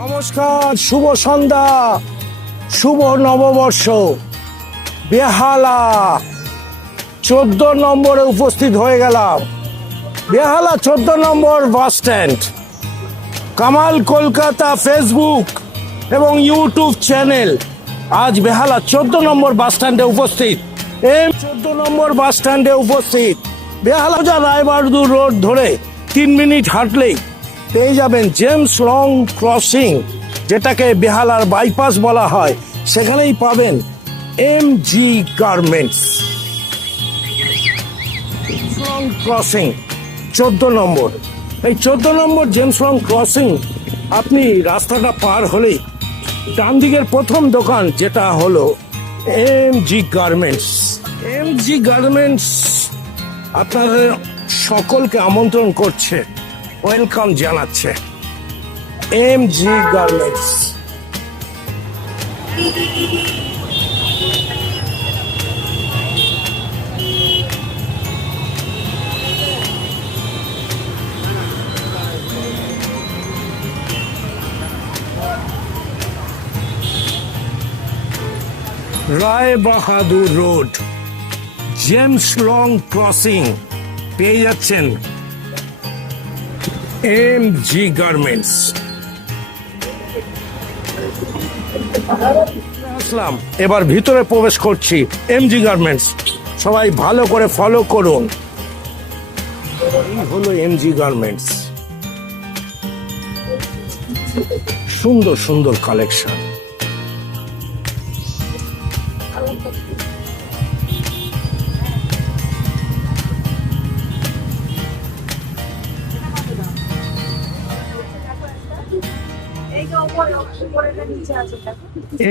নমস্কার, শুভ সন্ধ্যা, শুভ নববর্ষ। বেহালা 14 নম্বরে উপস্থিত হয়ে গেলাম। বেহালা 14 নম্বর bus stand. Kamal Kolkata Facebook এবং ইউটিউব চ্যানেল আজ বেহালা 14 নম্বর বাস স্ট্যান্ডে উপস্থিত। 14 নম্বর বাস স্ট্যান্ডে উপস্থিত। বেহালা রায়বাহাদুর রোড ধরে 3 মিনিট হাঁটলেই পেয়ে যাবেন জেমস লং ক্রসিং, যেটাকে বেহালার বাইপাস বলা হয়। সেখানেই পাবেন এমজি গার্মেন্টস। লং ক্রসিং 14 নম্বর। এই 14 নম্বর জেমস লং ক্রসিং আপনি রাস্তাটা পার হলেই ডান দিকের প্রথম দোকান, যেটা হলো এমজি গার্মেন্টস। এমজি গার্মেন্টস আপনাদের সকলকে আমন্ত্রণ করছে, ওয়েলকাম জানাচ্ছে। MG garments. Raibahadur road, James Long crossing পেয়ে যাচ্ছেন এমজি গার্মেন্টস। আসলাম, এবার ভিতরে প্রবেশ করছি এমজি গার্মেন্টস। সবাই ভালো করে ফলো করুন। এই হলো এমজি গার্মেন্টস। সুন্দর সুন্দর কালেকশন।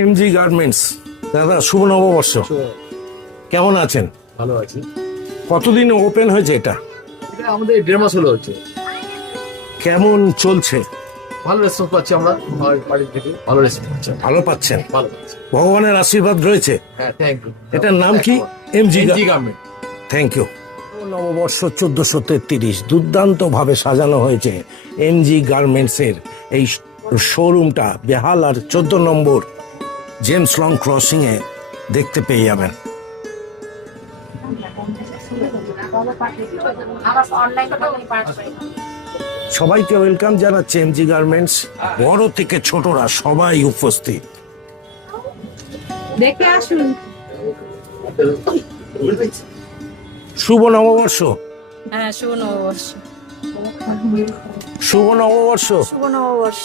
MG garments. দাদা, শুভ নববর্ষ। কেমন আছেন? ভালো আছি। কতদিন ওপেন হয়েছে এটা? এটা আমাদের 1.5 মাস হলো হচ্ছে। কেমন চলছে? ভালো রেসপন্স পাচ্ছি আমরা, আমার বাড়ি থেকে ভালো রেসপন্স পাচ্ছি। ভালো পাচ্ছেন? ভালো পাচ্ছি। ভগবানের আশীর্বাদ রয়েছে। হ্যাঁ, থ্যাংক ইউ। এটার নাম কি? MG garment. Thank you. নববর্ষ 1433 দুর্দান্ত ভাবে সাজানো হয়েছে এমজি গার্মেন্টস এর এই শোরুমটা বেহালার 14 নম্বর জেমস লং ক্রসিং এ দেখতে পেয়ে যাবেন। সবাইকে ওয়েলকাম জানাচ্ছে এমজি গার্মেন্টস। বড় থেকে ছোটরা সবাই উপস্থিত। দেখে আসুন। শুভ নববর্ষ। হ্যাঁ, শুভ নববর্ষ। শুভ নববর্ষ। শুভ নববর্ষ।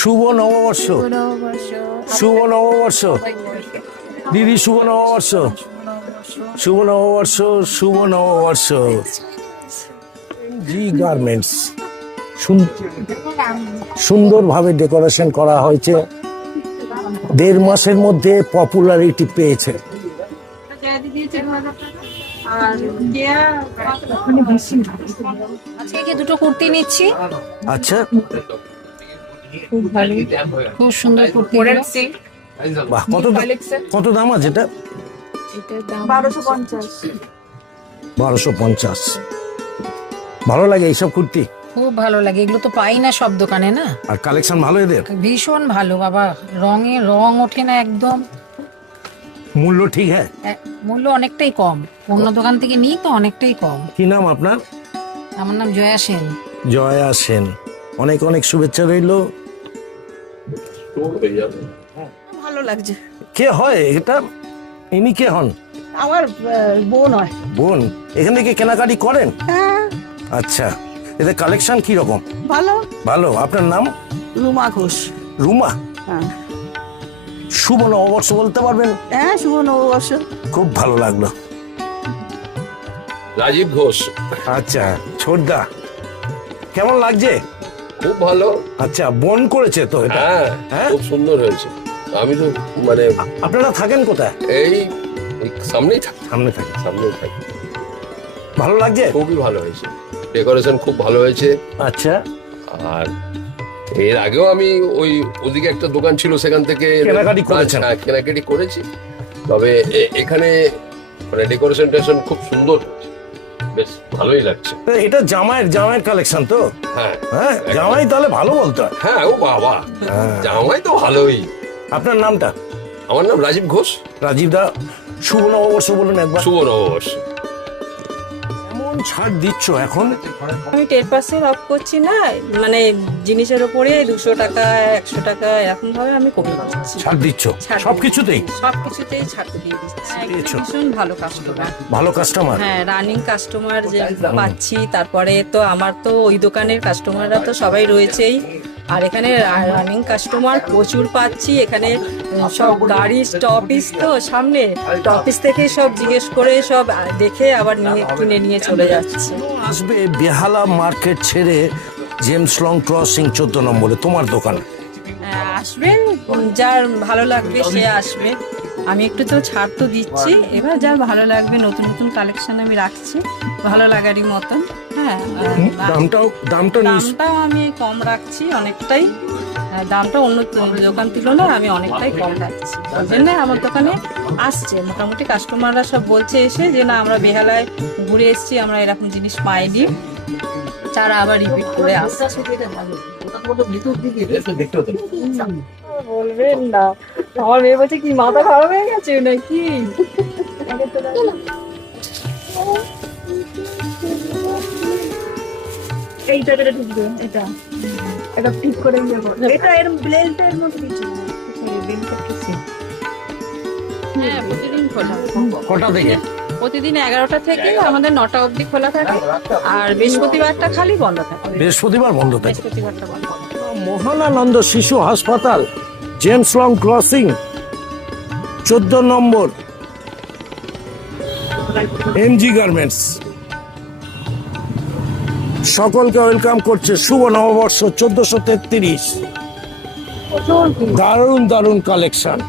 শুভ নববর্ষ। শুভ নববর্ষ। শুভ নববর্ষ। দিদি, শুভ নববর্ষ। শুভ নববর্ষ। শুভ নববর্ষ। জি গার্মেন্টস সুন্দরভাবে ডেকোরেশন করা হয়েছে। 1.5 মাসের মধ্যে পপুলারিটি পেয়েছে। আজকে দুটো কুর্তি নিচ্ছি। আচ্ছা, খুব ভালো, খুব সুন্দর কুর্তি। বাহ, কত দাম আছে এটা? এটার দাম 1250। 1250। ভালো লাগে এইসব কুর্তি? খুব ভালো লাগে, এগুলো তো পাই না সব দোকানে না। আর কালেকশন ভালো এদের? ভীষণ ভালো বাবা, রং ওঠে না একদম। মূল্য ঠিক হ্যাঁ? মূল্য অনেকটাই কম, অন্য দোকান থেকে নিই তো অনেকটাই কম। কি নাম আপনার? আমার নাম জয়া সেন। জয়া সেন, অনেক অনেক শুভেচ্ছা রইল। ভালো লাগছে। কে হয় এটা? ইনি কে হন? আমার বোন হয়। বোন? এখান থেকে কেনাকাটি করেন? হ্যাঁ, আচ্ছা, এদের কালেকশন কি রকম? ভালো। ভালো। আপনার নাম? রুমা ঘোষ। রুমা। হ্যাঁ, শুভ নববর্ষ বলতে পারবেন? হ্যাঁ, শুভ নববর্ষ। খুব ভালো লাগলো। রাজীব ঘোষ। আচ্ছা, ছোটদা কেমন লাগছে? খুব ভালো। আচ্ছা, বোন করেছে তো এটা? হ্যাঁ, হ্যাঁ? খুব সুন্দর হয়েছে। আমি তো মানে আপনারা থাকেন কোথায়? এই সামনেই থাকি। সামনে থাকেন। সামনেই থাকি। ভালো লাগছে? খুবই ভালো হয়েছে, ডেকোরেশন খুব ভালো হয়েছে। আচ্ছা, আর এর আগেও আমি ওদিকে একটা দোকান ছিল, সেখান থেকে কেনাকাটি করেছেন? হ্যাঁ, কেনাকাটি করেছি। তবে এখানে মানে ডেকোরেশন খুব সুন্দর হয়েছে। বেশ ভালোই লাগছে। এটা জামাইয়ের কালেকশন তো? হ্যাঁ হ্যাঁ, জামাই তাহলে ভালো বলতে হয়। হ্যাঁ, ও বাবা, জামাই তো ভালোই। আপনার নামটা? আমার নাম রাজীব ঘোষ। রাজীব দা, শুভ নববর্ষ বলুন একবার। শুভ নববর্ষ। কেমন ছাড় দিচ্ছ এখন? আমি 10% অফ করছি না, মানে জিনিসের উপরে 200 টাকা 100 টাকা এরকম ভাবে আমি কমিয়ে দিচ্ছি। ছাড় দিচ্ছ ছাড় সবকিছুতেই? সবকিছুতেই ছাড় দিয়ে দিচ্ছি। দিয়েছো? ভীষণ ভালো কাস্টমার। ভালো কাস্টমার? হ্যাঁ, রানিং কাস্টমার যে পাচ্ছি। তারপরে তো আমার তো ওই দোকানের কাস্টমাররা তো সবাই রয়েছেই, আর এখানে রানিং কাস্টমার প্রচুর পাচ্ছি। এখানে সব গাড়ি স্টপিস তো সামনে, স্টপিস থেকে সব জিজ্ঞেস করে সব দেখে আবার কিনে নিয়ে চলে যাচ্ছে। আসবে বেহালা মার্কেট ছেড়ে জেমস লং ক্রসিং 14 নম্বরে তোমার দোকান। আসবে, যার ভালো লাগবে সে আসবে। আমি একটু তো ছাড় তো দিচ্ছি, এবার যার ভালো লাগবে নতুন নতুন কালেকশন আমি রাখছি ভালো লাগারই মতন। হ্যাঁ, দামটাও দামটাও আমি কম রাখছি অনেকটাই। দামটা অন্য দোকান তুলনায় আমি অনেকটাই কম রাখছি। ওই জন্য আমার দোকানে আসছে মোটামুটি কাস্টমাররা, সব বলছে এসে যে না আমরা বেহালায় ঘুরে এসেছি, আমরা এরকম জিনিস পাইনি, তারা আবার রিপিট করে আসছে। বলবেন না, আমার মেয়ে বলছে কি মাথা খারাপ হয়ে গেছে নাকি। এইটা ঢুকবে, এটা এটা ঠিক করে ইয়ে করো। এটা এর ব্লেজের মধ্যে কিছু হ্যাঁ, প্রতিদিন খোলা। কটা থেকে? প্রতিদিন 11টা থেকে আমাদের 9টা অবধি খোলা থাকে, আর বৃহস্পতিবারটা খালি বন্ধ থাকে। বৃহস্পতিবার বন্ধ থাকে। বৃহস্পতিবারটা বন্ধ থাকে। মহানানন্দ শিশু হাসপাতাল, জেমস লং ক্রসিং 14 নম্বর, এমজি গার্মেন্টস সকলকে ওয়েলকাম করছে। শুভ নববর্ষ 1433। দারুণ দারুণ কালেকশন।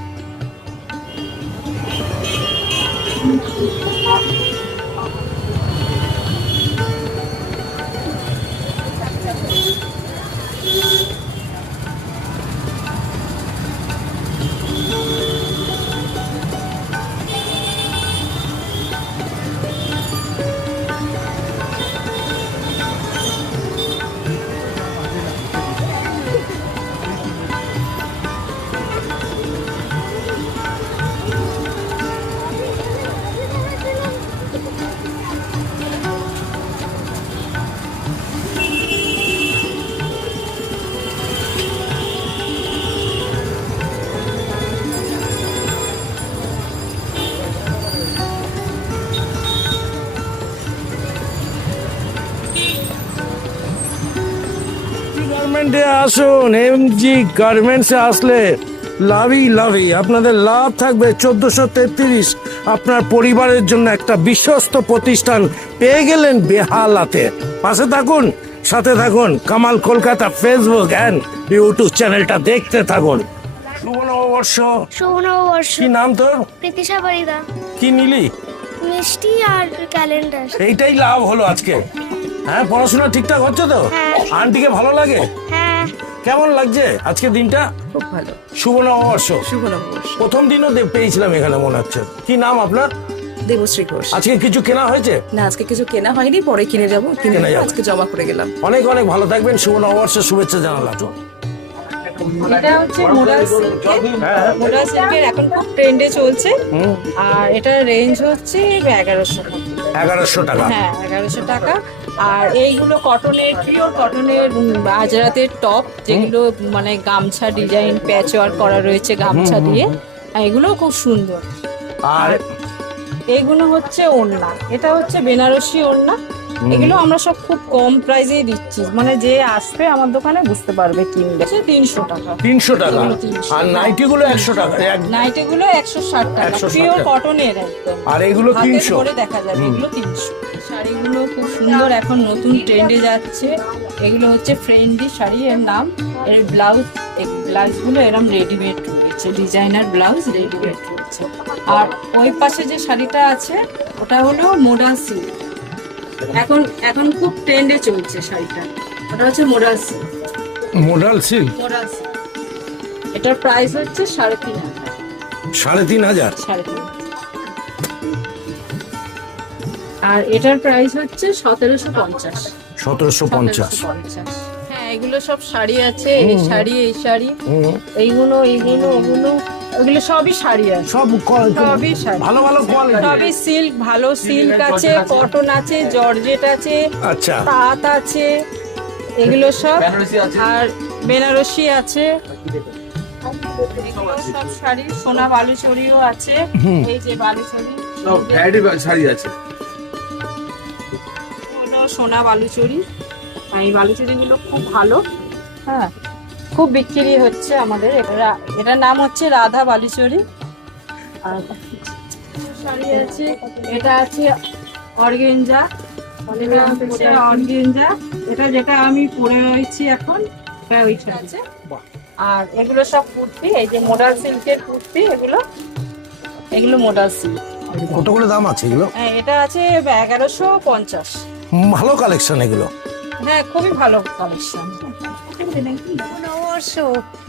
গার্মেন্টে আসুন, এমজি গার্মেন্টসে আসলে লাভই আপনাদের লাভ থাকবে। 1433 আপনার পরিবারের জন্য একটা বিশ্বস্ত প্রতিষ্ঠান পেয়ে গেলেন বেহালাতে। পাশে থাকুন, সাথে থাকুন। Kamal Kolkata Facebook and YouTube চ্যানেলটা দেখতে থাকুন। শুভ নববর্ষ। শুভ নববর্ষ। কি নাম তোর? প্রীতিশা বারিদা। কি নিলি? মিষ্টি আর ক্যালেন্ডার। এইটাই লাভ হলো আজকে। হ্যাঁ, পড়াশোনা ঠিকঠাক হচ্ছে তো? হ্যাঁ। আন্টিকে ভালো লাগে? হ্যাঁ, কেমন লাগছে আজকে দিনটা? খুব ভালো। শুভ নববর্ষ। শুভ নববর্ষ। প্রথম দিনও পেয়েছিলাম এখানে মনে হচ্ছে। কি নাম আপনার? দেবশ্রী ঘোষ। আজকে কিছু কেনা হয়েছে? না, আজকে কিছু কেনা হয়নি, পরে কিনে যাবো। কিনে যাবো। আজকে জমা করে গেলাম। অনেক অনেক ভালো থাকবেন। শুভ নববর্ষের শুভেচ্ছা জানালাম। এটা হচ্ছে মোডাল সিল্কের এখন খুব ট্রেন্ডে চলছে, আর এটা রেঞ্জ হচ্ছে 1100 টাকা। 1100 টাকা? হ্যাঁ, 1100 টাকা। আর এইগুলো কটনের, পিওর কটনের আজরাতের টপ, যেগুলো মানে গামছা ডিজাইন প্যাচ ওয়ার্ক করা রয়েছে গামছা দিয়ে, এগুলো খুব সুন্দর। আর এইগুলো হচ্ছে ওড়না, এটা হচ্ছে বেনারসি ওড়না। এগুলো আমরা সব খুব কম প্রাইসেই দিচ্ছি, মানে যে আসবে আমার দোকানে বুঝতে পারবে কিনবে। 300 টাকা। 300 টাকা? এগুলো 300 আর নাইটিগুলো 100 টাকা? নাইটিগুলো 160 টাকা, 160 পিওর টাকা। কটনের একদম। আর এগুলো হাতে 300? ধরে দেখা যাবে, এগুলো 300। শাড়িগুলো খুব সুন্দর, এখন নতুন ট্রেন্ডে যাচ্ছে। এগুলো হচ্ছে ফ্রেন্ডলি শাড়ি, এর নাম। এর ব্লাউজগুলো এরকম রেডিমেড রয়েছে, ডিজাইনার ব্লাউজ রেডিমেড রয়েছে। আর ওই পাশে যে শাড়িটা আছে ওটা হলো মোডাল সিল্ক, এখন খুব ট্রেন্ডে চলছে শাড়িটা। ওটা হচ্ছে modal silk. Modal silk? Modal silk. এটার প্রাইস হচ্ছে 3500। 3500? 3500। আর এটার প্রাইস হচ্ছে 1750। 1750। হ্যাঁ, এগুলো সব শাড়ি আছে, এই শাড়ি, এই শাড়ি, এইগুলো ওগুলো ওগুলো সবই শাড়ি আছে, সব সবই শাড়ি, ভালো ভালো কোয়ালিটি। সবই সিল্ক, ভালো সিল্ক আছে, কটন আছে, জর্জেট আছে, আচ্ছা, তাঁত আছে, এগুলো সব। বেনারসি আছে। আর বেনারসি আছে, এগুলো সব শাড়ি, সোনা বালুচরিও আছে, এই যে বালুচরি, সব ভ্যারাইটি শাড়ি আছে। হলো সোনা বালুচরি। আর এই বালুচরিগুলো খুব ভালো, হ্যাঁ, খুব বিক্রি হচ্ছে আমাদের। এটার নাম হচ্ছে রাধা বালুচরি। আর শাড়ি আছে, এটা আছে অর্গেঞ্জা, এটা হচ্ছে অর্গেঞ্জা, এটা যেটা আমি পরে রয়েছি এখন, এটা ওই শাড়ি আছে। আর এগুলো সব কুর্তি, এই যে মোডাল সিল্কের কুর্তি, এগুলো মোডাল সিল্ক। কত করে দাম আছে এগুলো? হ্যাঁ, এটা আছে 1150। ভালো কালেকশন এগুলো। হ্যাঁ, খুবই ভালো কালেকশন। নববর্ষ,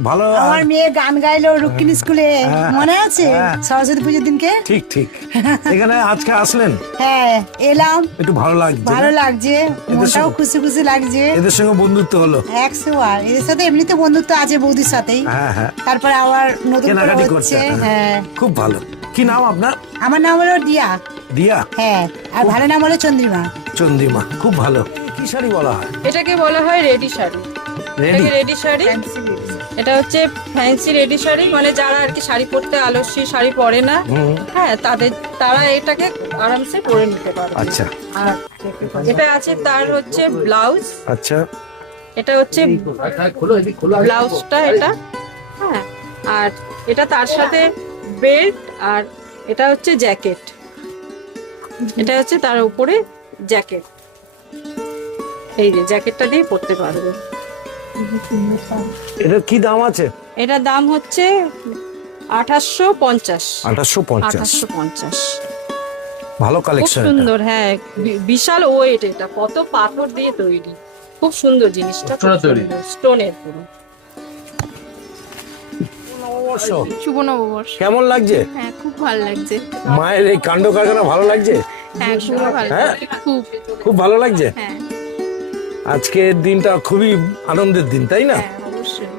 ভালো। আমার মেয়ে গান গাইলো রুক্মিণী স্কুলে, হ্যাঁ, মনে আছে হ্যাঁ। সরস্বতী পুজোর দিনকে? ঠিক ঠিক। এখানে আজকে আসলেন, হ্যাঁ এলাম, একটু ভালো লাগছে। ভালো লাগছে, মনটাও খুশি খুশি লাগছে। এদের সঙ্গে বন্ধুত্ব হলো। 100 আর এদের সাথে এমনিতে বন্ধুত্ব আছে বৌদির সাথেই, হ্যাঁ হ্যাঁ, তারপরে আবার নতুন করে কেনাকাটি করছে। হচ্ছে। হ্যাঁ, খুব ভালো। কি নাম আপনার? আমার নাম হলো দিয়া। দিয়া? হ্যাঁ, আর ভালো নাম হলো চন্দ্রিমা। চন্দ্রিমা, খুব ভালো। কি শাড়ি বলা হয়? এটাকে বলা হয় ready sari. Ready? Ready sari, এটা হচ্ছে ফ্যান্সি রেডি শাড়ি, মানে যারা আর কি শাড়ি পরতে আলস্যি, শাড়ি পরে না, হ্যাঁ, তারা এটাকে আরামসে পরে নিতে পারে। আচ্ছা আর এটা আছে তার হচ্ছে ব্লাউজ, আচ্ছা, এটা হচ্ছে খোলো, এদিকে খোলো। ব্লাউজটা এটা, হ্যাঁ। আর এটা তার সাথে বেল্ট, আর এটা হচ্ছে জ্যাকেট, এটা হচ্ছে তার উপরে জ্যাকেট, এই যে জ্যাকেটটা দিয়ে পরতে পারবে। এটার কি দাম আছে? এটার দাম হচ্ছে 2850। 1850। 2850, ভালো খুব কালেকশন। সুন্দর। হ্যাঁ, বিশাল ওয়েট, এটা কত পাথর দিয়ে তৈরি, খুব সুন্দর জিনিসটা, স্টোনের তৈরি। স্টোনের পুরো। নববর্ষ শুভ নববর্ষ। কেমন লাগছে? হ্যাঁ, খুব ভালো লাগছে। মায়ের এই কাণ্ড কারখানা ভালো লাগছে? হ্যাঁ, খুব ভালো হ্যাঁ? লাগছে, খুব। খুব ভালো লাগছে। হ্যাঁ আজকের দিনটা খুবই আনন্দের দিন, তাই না? হ্যাঁ, অবশ্যই,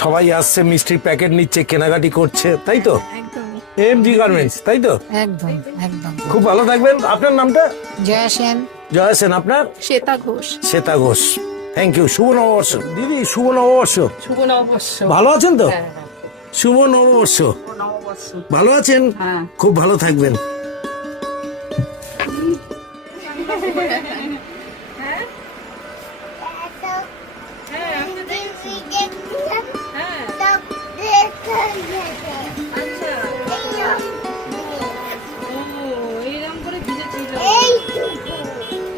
সবাই আসছে, মিষ্টির প্যাকেট নিচ্ছে, কেনাকাটি করছে, তাই তো? একদম। এমজি গার্মেন্টস, তাই তো? একদম একদম। খুব ভালো থাকবেন। আপনার নামটা? জয়া সেন। জয়া সেন। আপনার? শ্বেতা ঘোষ। শ্বেতা ঘোষ। Thank you. শুভ নববর্ষ দিদি, শুভ নববর্ষ। শুভ নববর্ষ। ভালো আছেন তো? হ্যাঁ, হ্যাঁ, শুভ নববর্ষ। নববর্ষ। ভালো আছেন? হ্যাঁ। খুব ভালো থাকবেন। এইরকম করে ভিজেছিল,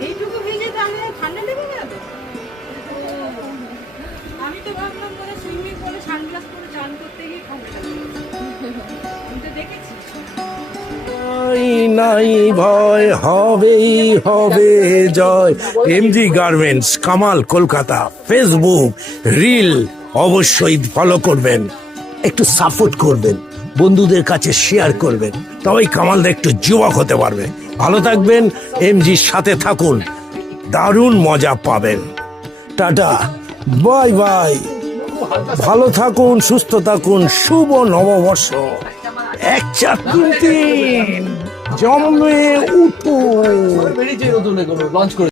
এইটুকু ভিজে তাহলে ঠান্ডা লেগে গেল। আমি তো ভাবলাম করে সুইমিং পুলে সানগ্লাস পরে চান করতে গিয়ে ঠান্ডা লেগে, আমি তো দেখেছি। নাই নাই ভয়, হবেই হবে জয়। MG garments, Kamal, Kolkata. Facebook, reel অবশ্যই ফলো করবেন, একটু সাপোর্ট করবেন, বন্ধুদের কাছে শেয়ার করবেন, তবেই কামালদা একটু যুবক হতে পারবে। ভালো থাকবেন, এমজির সাথে থাকুন, দারুণ মজা পাবেন। Tata, bye bye. ভালো থাকুন, সুস্থ থাকুন। শুভ নববর্ষ। 1 4 3 3 জমে উঠুন। বেরিয়েছে নতুন লঞ্চ করে।